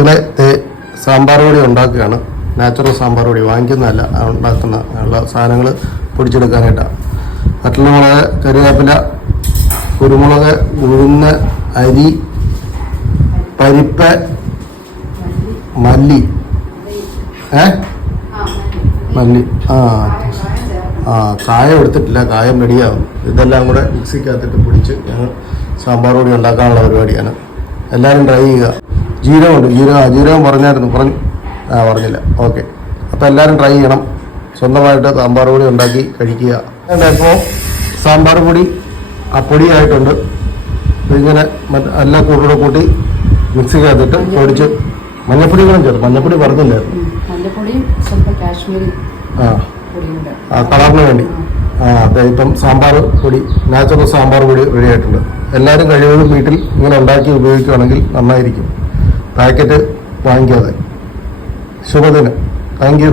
സുഹൃത്തുക്കളെ സാമ്പാർ പൊടി ഉണ്ടാക്കുകയാണ്. നാച്ചുറൽ സാമ്പാർ പൊടി. വാങ്ങിക്കുന്നതല്ല ഉണ്ടാക്കുന്ന ഉള്ള സാധനങ്ങൾ പൊടിച്ചെടുക്കാനായിട്ടാണ് വറ്റൽമുളക് കറിവേപ്പില കുരുമുളക് ഉഴുന്ന് അരി പരിപ്പ് മല്ലി. ഏ? മല്ലി. ആ ആ കായം എടുത്തിട്ടില്ല. കായം റെഡിയാവും ഇതെല്ലാം കൂടെ മിക്സിക്കകത്തിട്ട് പൊടിച്ച് ഞങ്ങൾ സാമ്പാർ പൊടി ഉണ്ടാക്കാനുള്ള പരിപാടിയാണ്. എല്ലാവരും ട്രൈ ചെയ്യുക. ജീരകമുണ്ട് ജീരകം ജീരകം പറഞ്ഞായിരുന്നു. പറഞ്ഞു ആ പറഞ്ഞില്ല. ഓക്കെ. അപ്പോൾ എല്ലാവരും ട്രൈ ചെയ്യണം. സ്വന്തമായിട്ട് സാമ്പാർ പൊടി ഉണ്ടാക്കി കഴിക്കുക. ഇപ്പോൾ സാമ്പാർ പൊടി ആ പൊടിയായിട്ടുണ്ട്. ഇങ്ങനെ മറ്റേ എല്ലാ കൂട്ടോടെ കൂട്ടി മിക്സിക്കകത്തിട്ട് പൊടിച്ച് മഞ്ഞപ്പൊടി കൂടെ ചേർത്ത് മഞ്ഞപ്പൊടി പറഞ്ഞില്ലായിരുന്നു ആ. ആ കളറിന് വേണ്ടി. ആ അതെ ഇപ്പം സാമ്പാർ പൊടി നാച്ചുറൽ സാമ്പാർ പൊടി റെഡി ആയിട്ടുണ്ട്. എല്ലാവരും കഴിവതും വീട്ടിൽ ഇങ്ങനെ ഉണ്ടാക്കി ഉപയോഗിക്കുകയാണെങ്കിൽ നന്നായിരിക്കും. പാക്കറ്റ് വാങ്ങിക്കാതെ. ശുഭദിനം. Thank you